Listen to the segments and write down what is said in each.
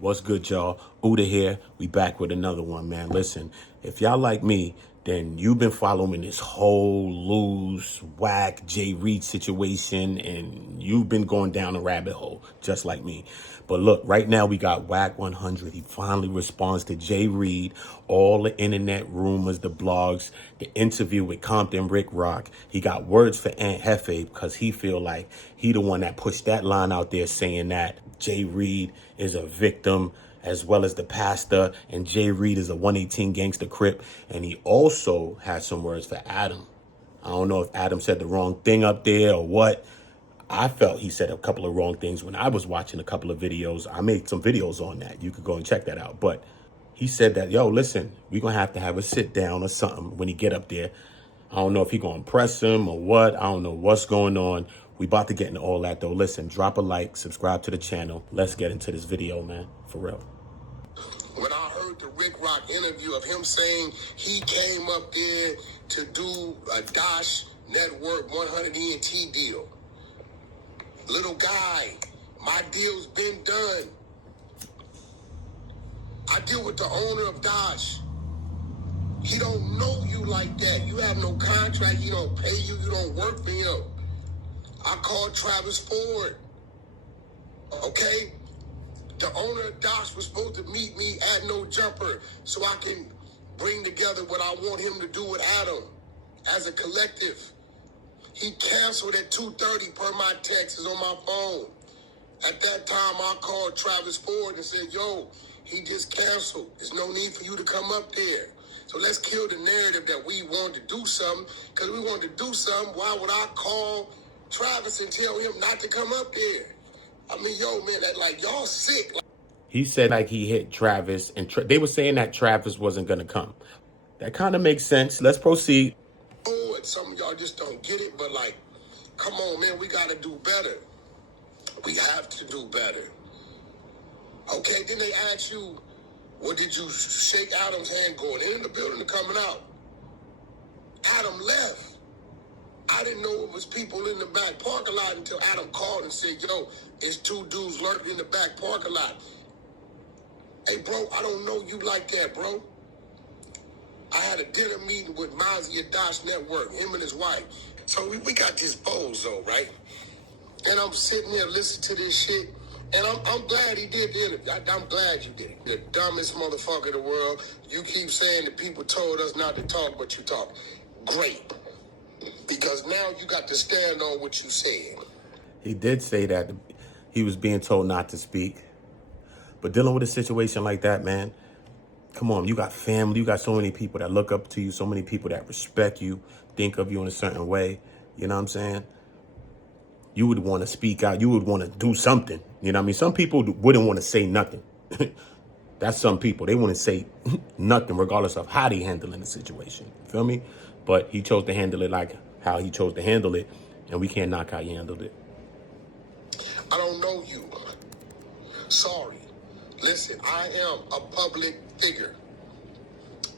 What's good, y'all? Uda here. We back with another one, man. Listen, if y'all like me, then you've been following this whole Luce, Wack, J Reed situation, and you've been going down a rabbit hole, just like me. But look, right now we got Wack 100. He finally responds to J Reed, all the internet rumors, the blogs, the interview with Compton Rick Rock. He got words for Aunt Jefe because he feel like he the one that pushed that line out there saying that J Reed is a victim as well as the pastor, and J Reed is a 118 gangster crip. And he also had some words for Adam. I don't know if Adam said the wrong thing up there or what. I felt he said a couple of wrong things when I was watching a couple of videos. I made some videos on that. You could go and check that out. But he said that, yo, listen, we're going to have a sit down or something when he get up there. I don't know if he going to press him or what. I don't know what's going on. We about to get into all that, though. Listen, drop a like, subscribe to the channel. Let's get into this video, man. For real. When I heard the Rick Rock interview of him saying he came up there to do a Dash Network 100 ENT deal. Little guy, my deal's been done. I deal with the owner of Dash. He don't know you like that. You have no contract. He don't pay you. You don't work for him. I called Travis Ford. Okay? The owner of Dash was supposed to meet me at No Jumper so I can bring together what I want him to do with Adam as a collective. He canceled at 2:30 per my text. Is on my phone. At that time, I called Travis Ford and said, yo, he just canceled. There's no need for you to come up there. So let's kill the narrative that we wanted to do something. Because we wanted to do something, why would I call Travis and tell him not to come up there? I mean, yo, man, like y'all sick. He said like he hit Travis, and they were saying that Travis wasn't going to come. That kind of makes sense. Let's proceed. Oh, and some of y'all just don't get it, but like, come on, man, we got to do better. We have to do better. Okay, then they ask you, what did you shake Adam's hand going in the building and coming out? Adam left. I didn't know it was people in the back parking lot until Adam called and said, yo, it's two dudes lurking in the back parking lot. Hey, bro, I don't know you like that, bro. I had a dinner meeting with Mozzie at Dash Network, him and his wife. So we got this bozo, right? And I'm sitting there listening to this shit, and I'm glad he did the interview. I'm glad you did it. The dumbest motherfucker in the world. You keep saying that people told us not to talk, but you talk. Great. Because now you got to stand on what you said. He did say that he was being told not to speak. But dealing with a situation like that, man, come on, you got family, you got so many people that look up to you, so many people that respect you, think of you in a certain way. You know what I'm saying? You would want to speak out. You would want to do something. You know what I mean? Some people wouldn't want to say nothing. That's some people. They wouldn't say nothing regardless of how they handling the situation. Feel me? But he chose to handle it like how he chose to handle it, and we can't knock how he handled it. I don't know you. Sorry. Listen, I am a public figure.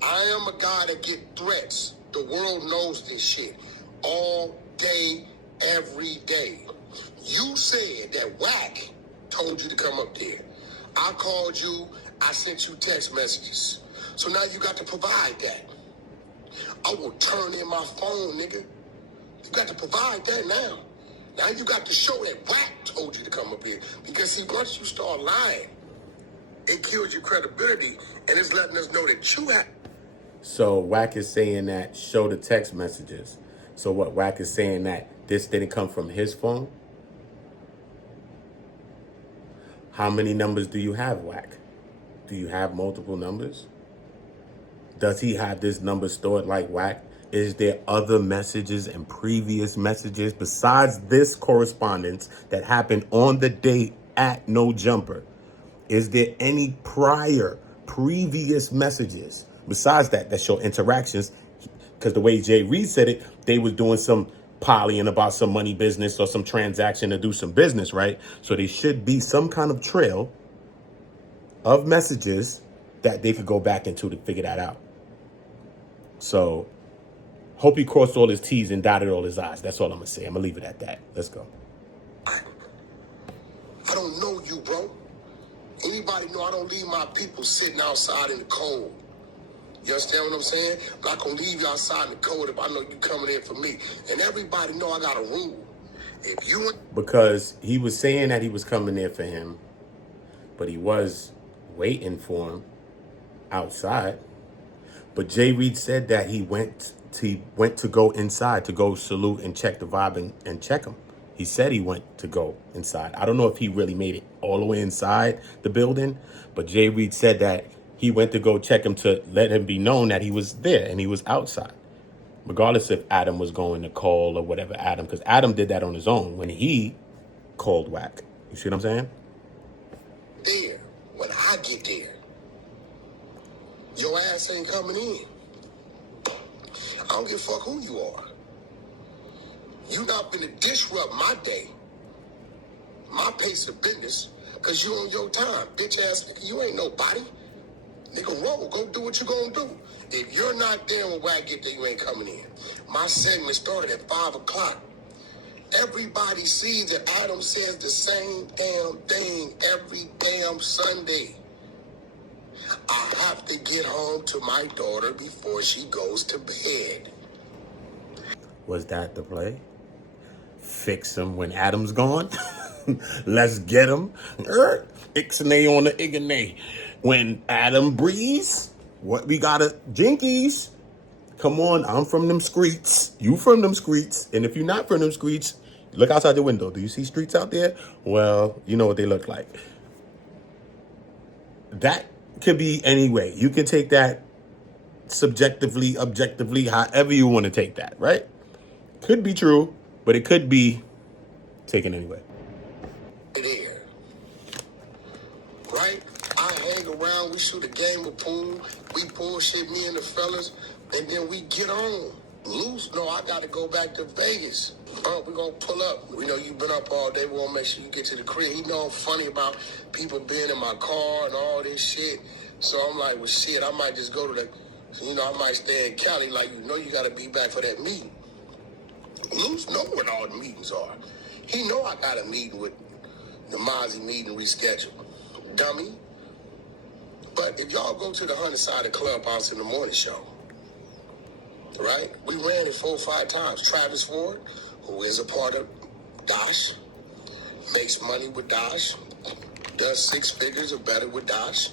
I am a guy that get threats. The world knows this shit all day, every day. You said that Wack told you to come up there. I called you. I sent you text messages. So now you got to provide that. I will turn in my phone, nigga. You got to provide that now. Now you got to show that Wack told you to come up here. Because see, once you start lying, it kills your credibility, and it's letting us know that you have. So Wack is saying that show the text messages. So what Wack is saying that this didn't come from his phone? How many numbers do you have, Wack? Do you have multiple numbers? Does he have this number stored like Wack? Is there other messages and previous messages besides this correspondence that happened on the date at No Jumper? Is there any previous messages besides that show interactions? Because the way J Reed said it, they was doing some polying about some money business or some transaction to do some business, right? So there should be some kind of trail of messages that they could go back into to figure that out. So hope he crossed all his T's and dotted all his I's. That's all I'm going to say. I'm going to leave it at that. Let's go. I don't know you, bro. And Anybody know I don't leave my people sitting outside in the cold. You understand what I'm saying? I'm not going to leave you outside in the cold if I know you coming in for me. And everybody know I got a rule. If you... Because he was saying that he was coming there for him, but he was waiting for him outside. But Jay Reed said that he went to go inside to go salute and check the vibe and check him. He said he went to go inside. I don't know if he really made it all the way inside the building, but Jay Reed said that he went to go check him to let him be known that he was there and he was outside. Regardless if Adam was going to call or whatever Adam, because Adam did that on his own when he called Wack. You see what I'm saying? There, when I get there, your ass ain't coming in. I don't give a fuck who you are. You not finna disrupt my day, my pace of business, because you on your time. Bitch ass nigga, you ain't nobody. Nigga, roll, go do what you gonna do. If you're not there when I get there, you ain't coming in. My segment started at 5 o'clock. Everybody sees that Adam says the same damn thing every damn Sunday. I have to get home to my daughter before she goes to bed. Was that the play? Fix him when Adam's gone? Let's get him. Ixnay on the Ignay. When Adam breathes, what we gotta jinkies. Come on, I'm from them streets. You from them streets. And if you're not from them streets, look outside the window. Do you see streets out there? Well, you know what they look like. That could be any way. You can take that subjectively, objectively, however you want to take that, right? Could be true, but it could be taken anyway. There. Right? I hang around, we shoot a game of pool, we bullshit, me and the fellas, and then we get on. Luce, no, I gotta go back to Vegas. We're gonna pull up. We know you've been up all day, we wanna make sure you get to the crib. He know I'm funny about people being in my car and all this shit. So I'm like, well shit, I might just go to I might stay in Cali, like, you gotta be back for that meeting. Luce know what all the meetings are. He know I got a meeting with the Mozzie meeting rescheduled. Dummy. But if y'all go to the 100-sided clubhouse in the morning show, right? We ran it 4 or 5 times. Travis Ford, who is a part of Dosh, makes money with Dosh, does 6 figures or better with Dosh.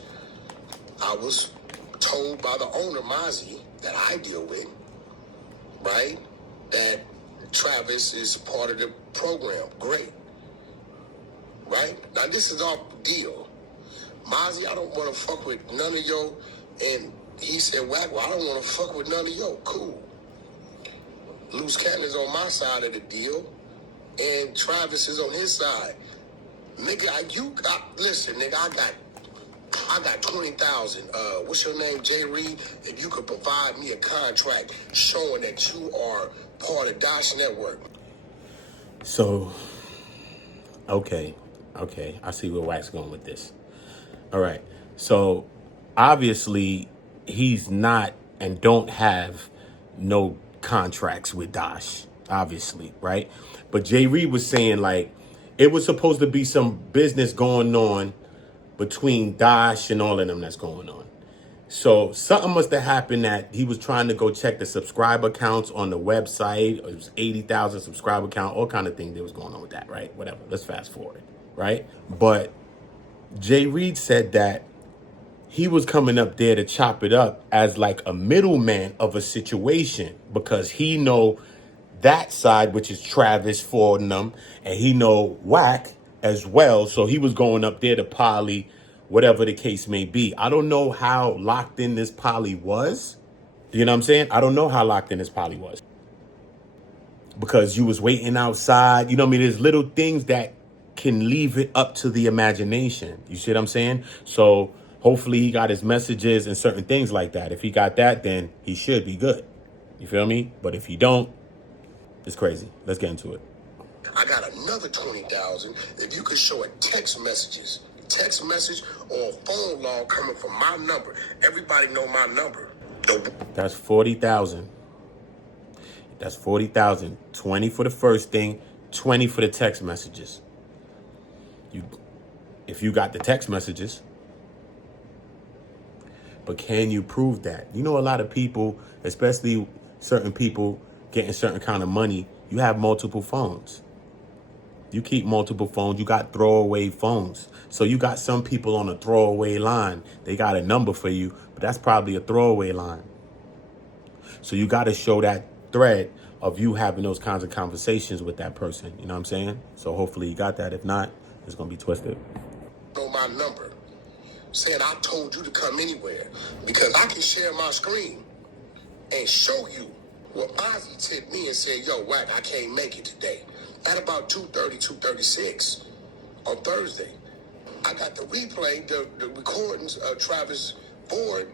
I was told by the owner, Mozzie, that I deal with, right, that Travis is part of the program. Great. Right? Now, this is our deal. Mozzie, I don't want to fuck with none of yo. And he said, Wack, well, I don't want to fuck with none of yo. Cool. Luce Cannon is on my side of the deal, and Travis is on his side. Nigga, listen, nigga, I got 20,000. What's your name, Jay Reed? If you could provide me a contract showing that you are part of Dosh Network. So, okay, I see where Wack's going with this. All right, so obviously he's not and don't have no contracts with Dosh, obviously, right? But Jay Reed was saying, like, it was supposed to be some business going on between Dosh and all of them that's going on. So something must have happened that he was trying to go check the subscriber counts on the website. It was 80,000 subscriber count, all kind of things that was going on with that, right? Whatever. Let's fast forward, right? But Jay Reed said that he was coming up there to chop it up as like a middleman of a situation because he know that side, which is Travis Ford and them, and he know Wack as well. So he was going up there to poly, whatever the case may be. I don't know how locked in this poly was. You know what I'm saying? I don't know how locked in this poly was. Because you was waiting outside. You know what I mean? There's little things that can leave it up to the imagination. You see what I'm saying? So hopefully he got his messages and certain things like that. If he got that, then he should be good. You feel me? But if he don't, it's crazy. Let's get into it. I got another 20,000 if you could show a text message or a phone log coming from my number. Everybody know my number. That's 40,000. That's 40,000. 20 for the first thing, 20 for the text messages. If you got the text messages, But can you prove that? You know, a lot of people, especially certain people getting certain kind of money, you have multiple phones. You keep multiple phones. You got throwaway phones. So you got some people on a throwaway line. They got a number for you, but that's probably a throwaway line. So you got to show that thread of you having those kinds of conversations with that person. You know what I'm saying? So hopefully you got that. If not, it's going to be twisted. Know my number, saying I told you to come anywhere because I can share my screen and show you what Ozzy tipped me and said, yo, Wack, I can't make it today. At about 2:30, 2:36 on Thursday. I got the replay, the recordings of Travis Ford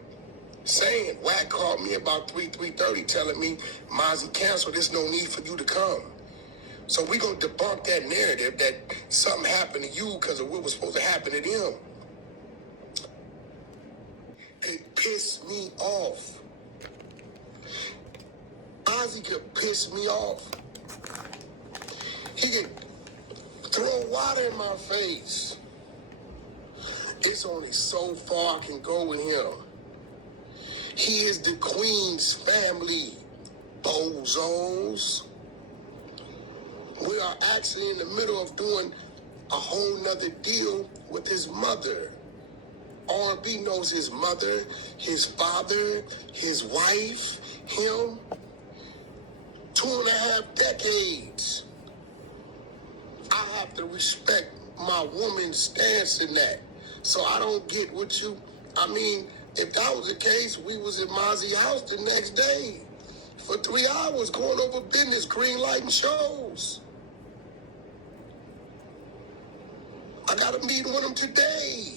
saying, Wack called me about 3:30 telling me, Mozzie canceled, there's no need for you to come. So we gonna debunk that narrative that something happened to you because of what was supposed to happen to them. It pissed me off. Ozzy could piss me off. He could throw water in my face. It's only so far I can go with him. He is the Queen's family, bozos. We are actually in the middle of doing a whole nother deal with his mother. R&B knows his mother, his father, his wife, him. 2.5 decades. I have to respect my woman's stance in that. So I don't get what you, I mean, if that was the case, we was at Mozzie's house the next day for 3 hours going over business, green lighting shows. I got a meeting with him today.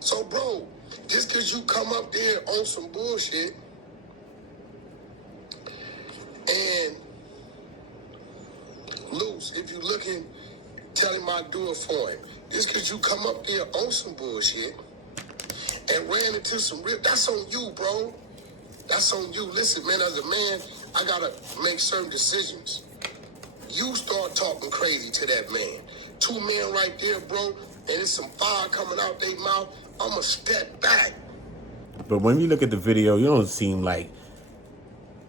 So, bro, just because you come up there on some bullshit and Luce, if you looking, tell him I do it for him. Just because you come up there on some bullshit and ran into some real, that's on you, bro. That's on you. Listen, man, as a man, I got to make certain decisions. You start talking crazy to that man. 2 men right there, bro, and there's some fire coming out their mouth. I'm going to step back. But when you look at the video, you don't seem like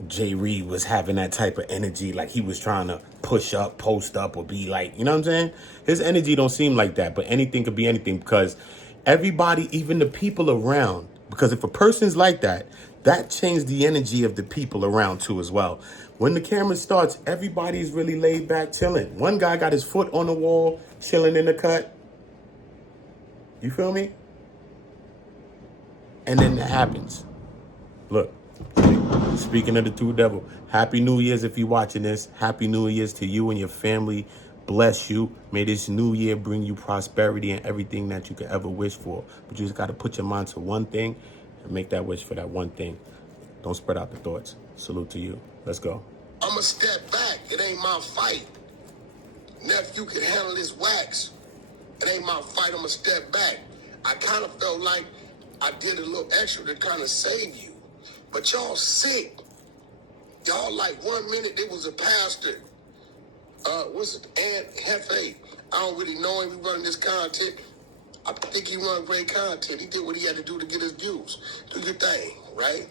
Jay Reed was having that type of energy, like he was trying to push up, post up, or be like, you know what I'm saying? His energy don't seem like that, but anything could be anything because everybody, even the people around, because if a person's like that, that changed the energy of the people around too as well. When the camera starts, everybody's really laid back, chilling. One guy got his foot on the wall, chilling in the cut. You feel me? And then that happens. Look. Speaking of the true devil, Happy New Year's if you're watching this. Happy New Year's to you and your family. Bless you. May this new year bring you prosperity and everything that you could ever wish for. But you just got to put your mind to one thing and make that wish for that one thing. Don't spread out the thoughts. Salute to you. Let's go. I'm going to step back. It ain't my fight. Nephew can handle his wax. It ain't my fight. I'm going to step back. I kind of felt like I did a little extra to kind of save you. But y'all sick. Y'all like 1 minute it was a pastor. What's it? Jefe. I don't really know him. He running this content. I think he run great content. He did what he had to do to get his views. Do your thing, right?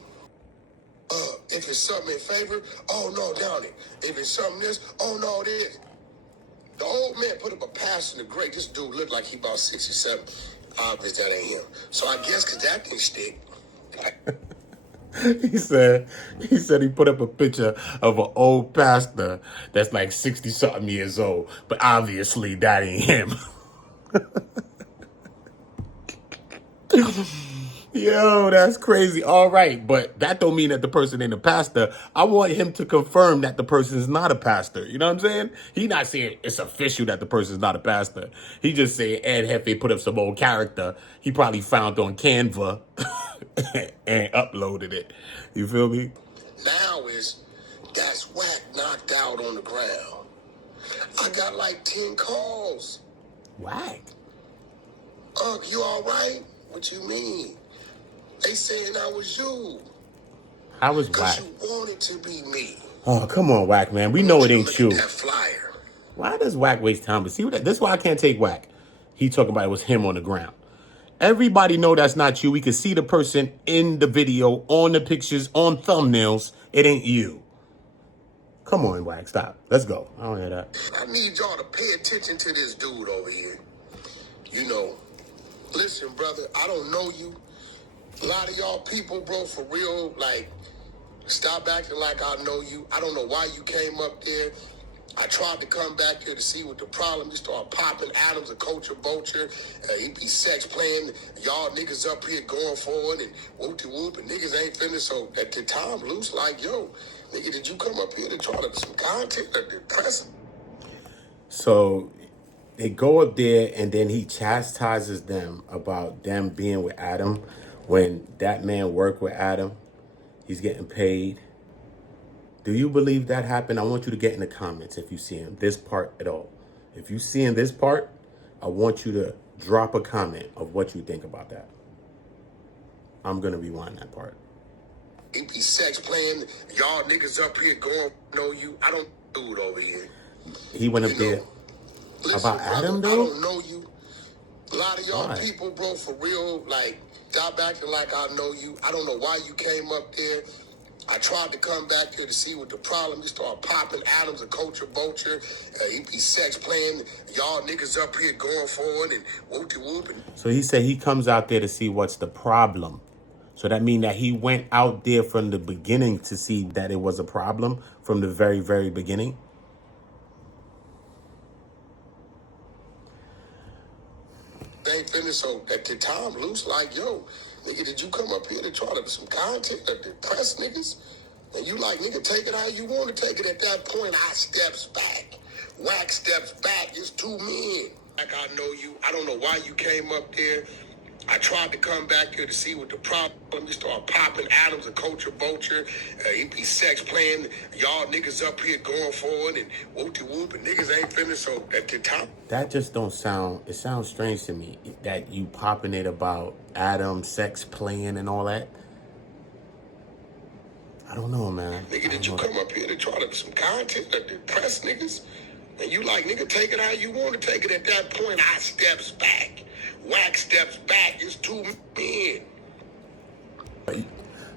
If it's something in favor, oh no, down it. If it's something this, oh no, this. The old man put up a pastor in the grave. This dude looked like he about 67. Obvious that ain't him. So I guess because that thing stick. He said he put up a picture of an old pastor that's like 60-something years old, but obviously that ain't him. Yo, that's crazy. All right, but that don't mean that the person ain't a pastor. I want him to confirm that the person is not a pastor. You know what I'm saying? He not saying it's official that the person is not a pastor. He just saying Ed Jefe put up some old character he probably found on Canva and uploaded it. You feel me? Now that's Wack knocked out on the ground. I got like 10 calls. Wack? You all right? What you mean? They saying I was you. How was Wack? Because you wanted to be me. Oh, come on, Wack, man. We know it ain't you. Look at that flyer. Why does Wack waste time? But see, this is why I can't take Wack. He talking about it was him on the ground. Everybody know that's not you. We can see the person in the video, on the pictures, on thumbnails. It ain't you. Come on, Wack, stop. Let's go. I don't hear that. I need y'all to pay attention to this dude over here. You know, listen, brother, I don't know you. A lot of y'all people, bro, for real, like, stop acting like I know you. I don't know why you came up there. I tried to come back here to see what the problem is. Start popping Adams, a culture vulture. He be sex playing. Y'all niggas up here going forward and whoop-de-whoop, and niggas ain't finished. So at the time, Luce like, yo, nigga, did you come up here to try to some content or depressing? So they go up there and then he chastises them about them being with Adam. When that man worked with Adam, he's getting paid. Do you believe that happened? I want you to get in the comments if you see him, this part at all. If you see in this part, I want you to drop a comment of what you think about that. I'm going to rewind that part. He be sex playing. Y'all niggas up here going, know you. I don't do it over here. He went up there about Adam, though? I don't know you. A lot of y'all people, bro, for real, like, stop acting like I know you. I don't know why you came up there. I tried to come back here to see what the problem is. Start popping Adams, a culture vulture. He be sex playing. Y'all niggas up here going forward and whoop-de-whoop. So he said he comes out there to see what's the problem. So that means that he went out there from the beginning to see that it was a problem from the very, very beginning. They ain't finished. So at the time, Luce like, yo, nigga, did you come up here to try to some content or depress niggas? And you like, nigga, take it how you want to take it. At that point, I steps back. Wack steps back. It's two men. Like, I know you. I don't know why you came up there. I tried to come back here to see what the problem is. Start popping Adams, a culture vulture. He be sex playing. Y'all niggas up here going forward and whoop-de-whoop, and niggas ain't finished. So at the top. That just don't sound, it sounds strange to me that you popping it about Adam, sex playing and all that. I don't know, man. Nigga, did you come up here to try to some content or depress niggas? And you like, nigga, take it how you want to take it. At that point, I steps back. Wack steps back. It's two men.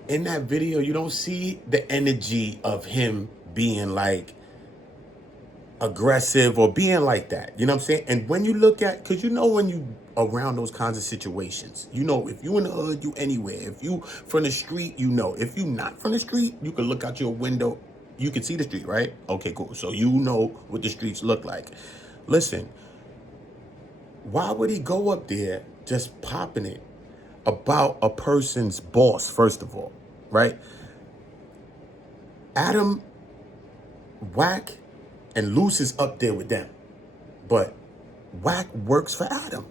In that video, you don't see the energy of him being like aggressive or being like that. You know what I'm saying? And when you look at, because you know when you around those kinds of situations, you know, if you in the hood, you anywhere. If you from the street, you know. If you not from the street, you can look out your window. You can see the street, right? Okay, cool. So you know what the streets look like. Listen, why would he go up there just popping it about a person's boss, first of all, right? Adam, Wack, and Luce is up there with them. But Wack works for Adam.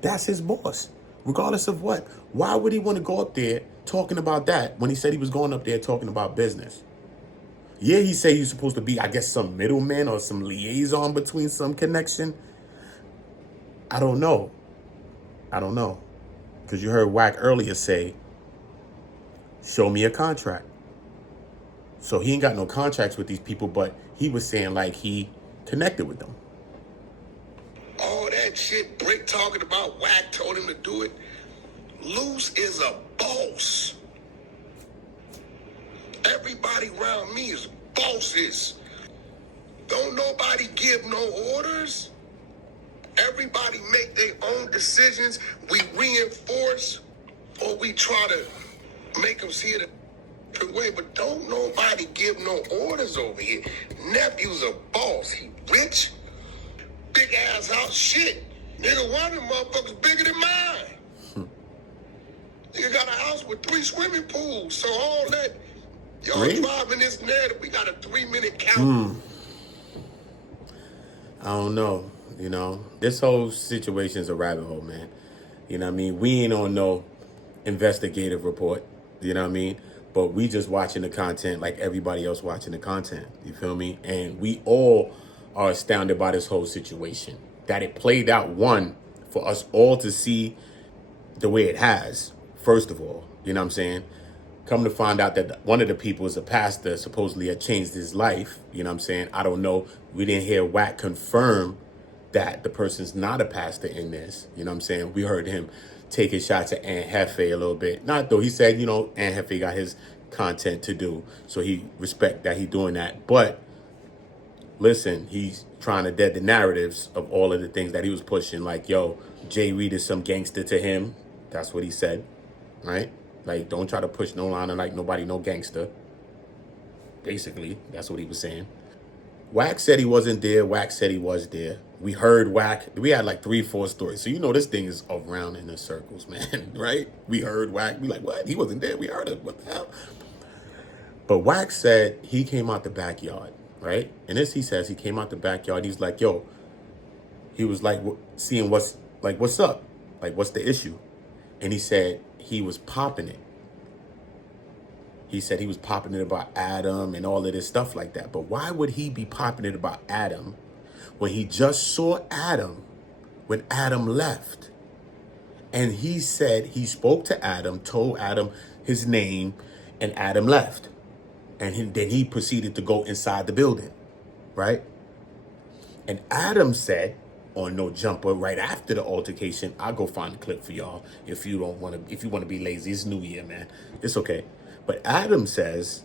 That's his boss, regardless of what. Why would he want to go up there talking about that when he said he was going up there talking about business? Yeah, he said he's supposed to be, I guess, some middleman or some liaison between some connection. I don't know. I don't know. Because you heard Wack earlier say, show me a contract. So he ain't got no contracts with these people, but he was saying like he connected with them. All that shit Brick talking about, Wack told him to do it. Luce is a boss. Everybody around me is bosses. Don't nobody give no orders. Everybody make their own decisions. We reinforce or we try to make them see it a different way. But don't nobody give no orders over here. Nephew's a boss. He rich, big ass house. Shit. Nigga, one of them motherfuckers bigger than mine. Nigga got a house with 3 swimming pools. So all that, y'all driving this narrative, we got a 3-minute count. I don't know. You know, this whole situation is a rabbit hole, man. You know what I mean? We ain't on no investigative report. You know what I mean? But we just watching the content like everybody else watching the content. You feel me? And we all are astounded by this whole situation. That it played out, one, for us all to see the way it has, first of all. You know what I'm saying? Come to find out that one of the people is a pastor, supposedly had changed his life. You know what I'm saying? I don't know. We didn't hear Wack confirm that the person's not a pastor in this. You know what I'm saying? We heard him taking shots at Jefe a little bit. Not though, he said, you know, Jefe got his content to do, so he respect that he doing that. But listen, he's trying to dead the narratives of all of the things that he was pushing. Like, yo, Jay Reed is some gangster to him. That's what he said, right? Like, don't try to push no line like nobody no gangster. Basically, that's what he was saying. Wack said he wasn't there. Wack said he was there. We heard Wack. We had like 3-4 stories. So, you know, this thing is around in the circles, man, right? We heard Wack. We like, what? He wasn't there. We heard it. What the hell? But Wack said he came out the backyard, right? And this, he says he came out the backyard. He's like, yo, he was like seeing what's up? Like, what's the issue? And he said he was popping it. He said he was popping it about Adam and all of this stuff like that. But why would he be popping it about Adam when he just saw Adam when Adam left? And he said he spoke to Adam, told Adam his name, and Adam left. And then he proceeded to go inside the building, right? And Adam said on No Jumper right after the altercation, I'll go find the clip for y'all if you want to be lazy. It's New Year, man. It's okay. But Adam says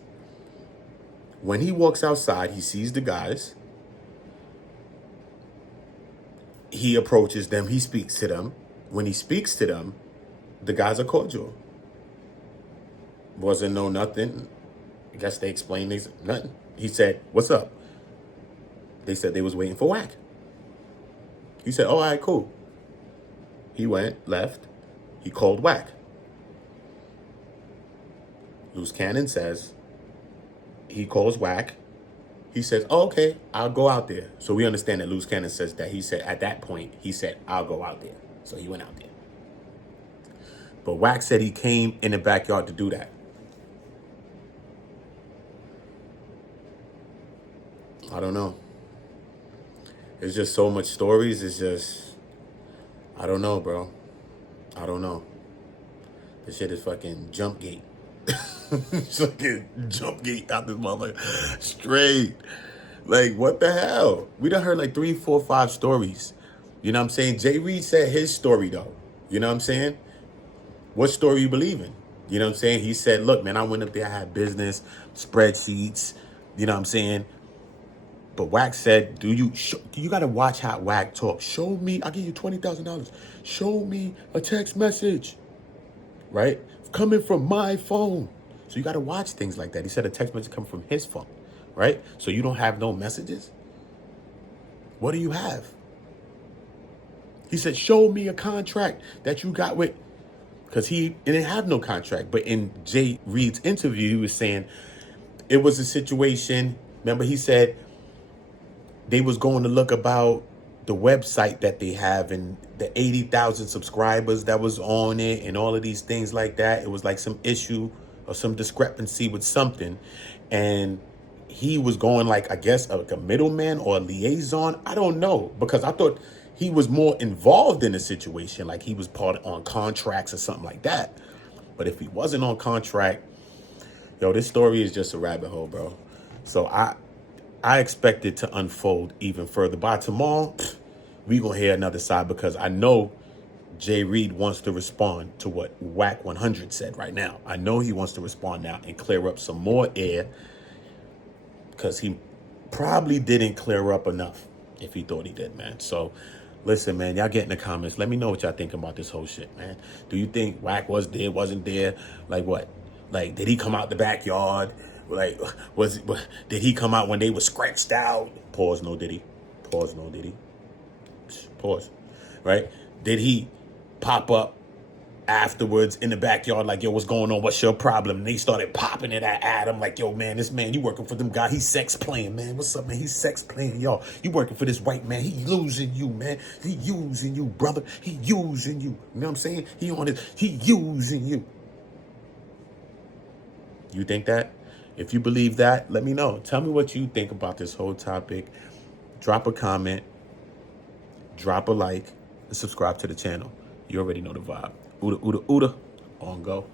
when he walks outside, he sees the guys. He approaches them. He speaks to them. When he speaks to them, the guys are cordial. Wasn't no nothing. I guess they explained nothing. He said, what's up? They said they was waiting for Wack. He said, oh, all right, cool. He went, left. He called Wack. Luce Cannon says he calls Wack. He says, oh, okay, I'll go out there. So we understand that Luce Cannon says that he said at that point, he said, I'll go out there. So he went out there. But Wack said he came in the backyard to do that. I don't know. There's just so much stories. It's just, I don't know, bro. I don't know. This shit is fucking Jumpgate. It's fucking Jumpgate out this motherfucker. Straight. Like, what the hell? We done heard like 3, 4, 5 stories. You know what I'm saying? Jay Reed said his story, though. You know what I'm saying? What story you believe in? You know what I'm saying? He said, look, man, I went up there. I had business, spreadsheets. You know what I'm saying? But Wack said, you got to watch how Wack talks. Show me, I'll give you $20,000. Show me a text message, right? Coming from my phone. So you got to watch things like that. He said a text message come from his phone, right? So you don't have no messages? What do you have? He said, show me a contract that you got with, because he didn't have no contract. But in Jay Reed's interview, he was saying it was a situation. Remember, he said they was going to look about the website that they have and the 80,000 subscribers that was on it and all of these things like that. It was like some issue or some discrepancy with something. And he was going like, I guess, like a middleman or a liaison. I don't know, because I thought he was more involved in the situation. Like he was part on contracts or something like that. But if he wasn't on contract, yo, this story is just a rabbit hole, bro. So I expect it to unfold even further. By tomorrow, we gonna hear another side, because I know Jay Reed wants to respond to what Wack 100 said right now. I know he wants to respond now and clear up some more air, because he probably didn't clear up enough if he thought he did, man. So listen, man, y'all get in the comments. Let me know what y'all think about this whole shit, man. Do you think Wack was there, wasn't there? Like what? Like, did he come out the backyard? Like, did he come out when they were scratched out? Pause, no did he? Pause, no did he? Pause, right? Did he pop up afterwards in the backyard like, yo, what's going on? What's your problem? And they started popping it at Adam like, yo, man, this man, you working for them guy. He's sex playing, man. What's up, man? He's sex playing, y'all. You working for this white man. He losing you, man. He using you, brother. He using you. You know what I'm saying? He using you. You think that? If you believe that, let me know. Tell me what you think about this whole topic. Drop a comment, drop a like, and subscribe to the channel. You already know the vibe. Ooda, ooda, ooda. On go.